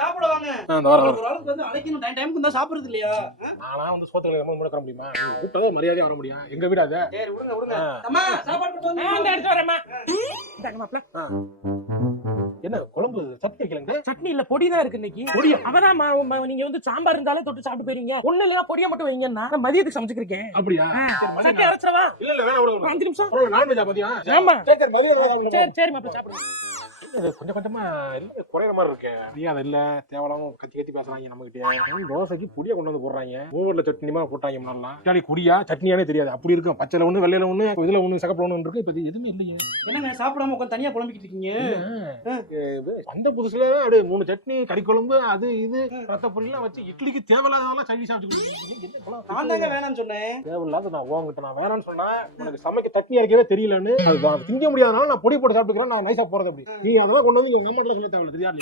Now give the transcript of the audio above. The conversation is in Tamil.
சாப்பிட வாங்க. ஒரு ஆளுக்கு வந்து அழைக்கணும், டைமுக்கு தான் சாப்பிடுறது இல்லையா? நானா வந்து சோத்துல முடக்க முடியுமா? கூப்பிட்டதே மரியாதையா வர முடியும். எங்க வீடு அது. சரி விடுங்க. அம்மா சாப்பாடு கொண்டு வந்து. அந்த எடுத்து வரேம்மா. இந்தாங்க மாப்ள. என்ன குழம்பு சட்னி வைக்கலங்க? சட்னி இல்ல, பொடி தான் இருக்கு இன்னைக்கு. பொடியா? அவதாம்மா நீங்க வந்து சாம்பார் இருந்தாலே தொட்டு சாப்பிட்டு போயிருங்க. ஒண்ணு இல்லையா, பொடியை மட்டும் வைங்கன்னா நான் மதியத்துக்கு சமைச்சுக்கிறேன். அப்படியா? சட்னி அரைச்சிடவா? இல்ல இல்ல வேணா விடுங்க. 5 நிமிஷம். நான்வெஜ் பாத்தியா? ஆமா. சரி மரியாதை. சரி மாப்ள சாப்பிடுங்க. கொஞ்சம் கொஞ்சமா இல்ல குறையிற மாதிரி இருக்கு. மரியாதை இல்ல, தேவலாம கத்தி பேசுறாங்க நம்ம கிட்ட. தோசைக்கு பொடியை கொண்டு வந்து போடுறாங்க. ஓவர்ல சட்னிமா போட்டாங்க முன்னாடிலாம். இட்டாலி குடியா சட்னியானே தெரியாது. அப்படி இருக்கும். பச்சைல ஒண்ணு, வெள்ளையில ஒண்ணு, இதுல ஒண்ணு, சகப்புல ஒண்ணு இருக்கு. இப்ப இது எதுவுமே இல்லையே. என்னங்க சாப்பிடாம உட்கார்ந்து தனியா புலம்பிக்கிட்டு இருக்கீங்க? அந்த புதுசுல அப்படியே 3 சட்னி, கறி குழம்பு, அது இது ரத்த பொரியெல்லாம் வச்சு இட்லிக்கு தேவையில்லாததெல்லாம் சைடிஷ் சாப்பிட்டு. நான் தாங்க வேணாம்னு சொன்னேன். தேவையில்லாத நான் உங்ககிட்ட நான் வேணாம்னு சொன்னா உனக்கு சமைக்க சட்னி அரைக்கவே தெரியலன்னு அது திங்க முடியாதனால நான் பொடி போட்டு சாப்பிட்டுக்கிறேன். நான் நைஸா போறது அப்படி. நீ அதெல்லாம் கொண்டு வந்து உங்க அம்மா சொல்லி தேவையில்ல தெரியாது.